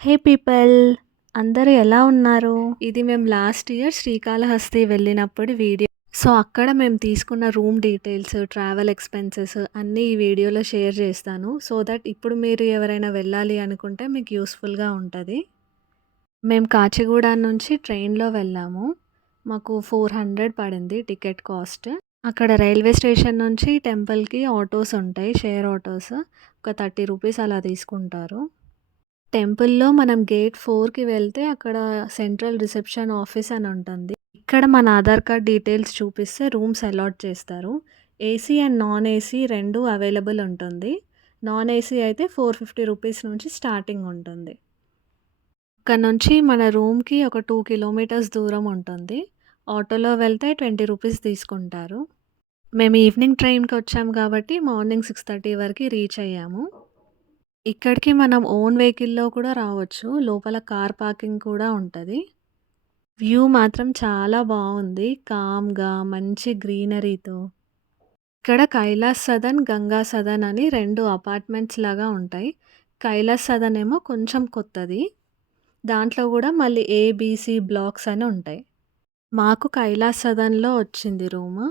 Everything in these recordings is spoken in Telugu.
హే పీపుల్! అందరూ ఎలా ఉన్నారు? ఇది మేము లాస్ట్ ఇయర్ శ్రీకాళహస్తి వెళ్ళినప్పుడు వీడియో. సో, అక్కడ మేము తీసుకున్న రూమ్ డీటెయిల్స్, ట్రావెల్ ఎక్స్‌పెన్సెస్ అన్నీ ఈ వీడియోలో షేర్ చేస్తాను. సో దట్ ఇప్పుడు మీరు ఎవరైనా వెళ్ళాలి అనుకుంటే మీకు యూస్‌ఫుల్‌గా ఉంటది. మేము కాచిగూడ నుంచి ట్రైన్‌లో వెళ్ళాము. మాకు 400 పడింది టికెట్ కాస్ట్. అక్కడ రైల్వే స్టేషన్ నుంచి టెంపుల్‌కి ఆటోస్ ఉంటాయి. Share autos. ఒక 30 రూపీస్ అలా తీసుకుంటారు. టెంపుల్‌లో మనం గేట్ 4కి వెళ్తే అక్కడ సెంట్రల్ రిసెప్షన్ ఆఫీస్ అని ఉంటుంది. ఇక్కడ మన ఆధార్ కార్డ్ డీటెయిల్స్ చూపిస్తే రూమ్స్ అలాట్ చేస్తారు. AC and non AC 2 available ఉంటుంది. నాన్ ఏసీ అయితే 450 రూపీస్ నుంచి స్టార్టింగ్ ఉంటుంది. అక్కడ నుంచి మన రూమ్‌కి ఒక 2 కిలోమీటర్స్ దూరం ఉంటుంది. ఆటోలో వెళ్తే 20 రూపీస్ తీసుకుంటారు. మేము ఈవినింగ్ ట్రైన్‌కొచ్చాము కాబట్టి మార్నింగ్ 6:30 వరకి రీచ్ అయ్యాము. ఇక్కడికి మనం ఓన్ వెహికల్‌లో కూడా రావచ్చు. లోపల కార్ పార్కింగ్ కూడా ఉంటది. వ్యూ మాత్రం చాలా బావుంది. కామ్‌గా మంచి గ్రీనరీతో. ఇక్కడ కైలాస్ సదన్, గంగా సదన్ అని 2 అపార్ట్మెంట్స్ లాగా ఉంటాయి. కైలాస్ సదన్ ఏమో కొంచెం కొత్తది. దాంట్లో గూడా మళ్ళీ ఏ, బీ, సి బ్లాక్స్ అని ఉంటాయి. మాకు కైలాస్ సదన్‌లో వచ్చింది రూము.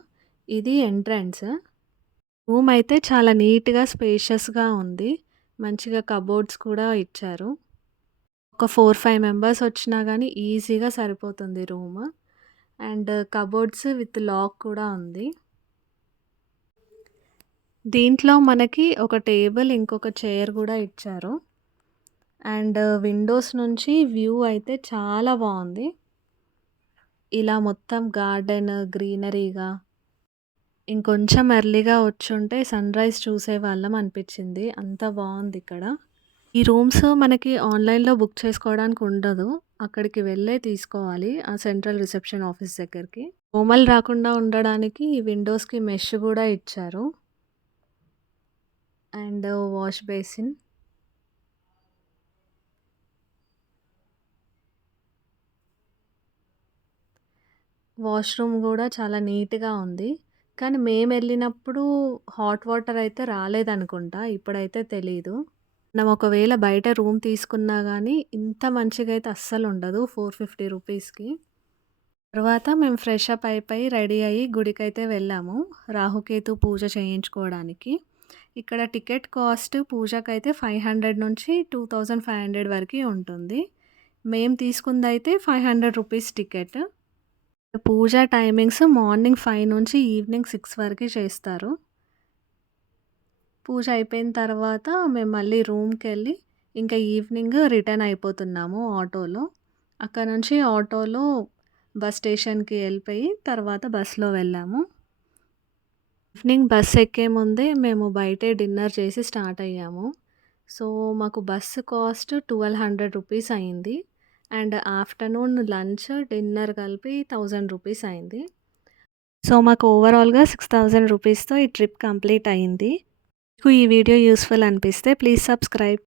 ఇది ఎంట్రన్స్. రూమ్ అయితే చాలా నీట్‌గా, స్పేషియస్‌గా ఉంది. మంచిగా కబోర్డ్స్ కూడా ఇచ్చారు. ఒక 4, 5 మెంబర్స్ వచ్చినా గానీ ఈజీగా సరిపోతుంది room. And cupboards with lock కూడా ఉంది. దీంట్లో మనకి ఒక టేబుల్, ఇంకొక చైర్ గూడా ఇచ్చారు. అండ్ విండోస్ నుంచి వ్యూ అయితే చాలా బావుంది. ఇలా మొత్తం గార్డెన్ గ్రీనరీగా ఇంకొంచెం ఎర్లీగా వచ్చుంటే సన్‌రైజ్ చూసేవాళ్ళం అనిపిచ్చింది. అంత బావుందిక్కడ. ఈ రూమ్స్ మనకి ఆన్‌లైన్‌లో బుక్ చేసుకోవడానికి ఉండదు. అక్కడికి వెళ్ళే తీసుకోవాలి. ఆ సెంట్రల్ రిసెప్షన్ ఆఫీస్ దగ్గరికి. దోమలు రాకుండా ఉండడానికి ఈ విండోస్‌కి మెష్ గూడా ఇచ్చారు. And wash basin. వాష్‌రూమ్ గూడా చాలా నీట్‌గా ఉంది. కానీ మేమెళ్ళినప్పుడు హాట్ వాటర్ అయితే రాలేదనుకుంటా. ఇప్పుడైతే తెలీదు. మనం ఒకవేళ బయట రూమ్ తీసుకున్నా గానీ ఇంత మంచిగయితే అస్సలుండదు 450 రూపీస్‌కి. తర్వాత మేము ఫ్రెష్ అప్ అయిపోయి రెడీ అయ్యి గుడికైతే వెళ్ళాము. రాహుకేతు పూజ చేయించుకోవడానికి. ఇక్కడ టికెట్ కాస్ట్ పూజకైతే 500 నుంచి 2500 వరకి ఉంటుంది. మేము తీసుకుందయితే 500 రూపీస్ టికెట్. పూజ టైమింగ్స్ మార్నింగ్ 5 నుంచి ఈవినింగ్ 6 వరకి చేస్తారు. పూజ అయిపోయిన తర్వాత మేము మళ్ళీ రూమ్‌కెళ్ళి ఇంకా ఈవినింగ్ రిటర్న్ అయిపోతున్నాము ఆటోలో. అక్కడ నుంచి ఆటోలో బస్ స్టేషన్‌కి ఎళ్ళిపోయి తర్వాత బస్‌లో వెళ్ళాము. ఈవినింగ్ బస్ ఎక్కే ముందే మేము బయటే డిన్నర్ చేసి స్టార్ట్ అయ్యాము. సో, మాకు బస్సు కాస్ట్ 1200 రూపీస్ అయింది. అండ్ ఆఫ్టర్‌నూన్ లంచ్, డిన్నర్ కలిపి 1000 రూపీస్ అయింది. సో, మాకు ఓవరాల్‌గా 6000 రూపీస్‌తో ఈ ట్రిప్ కంప్లీట్ అయింది. మీకు ఈ వీడియో యూస్‌ఫుల్ అనిపిస్తే ప్లీజ్ సబ్స్క్రైబ్.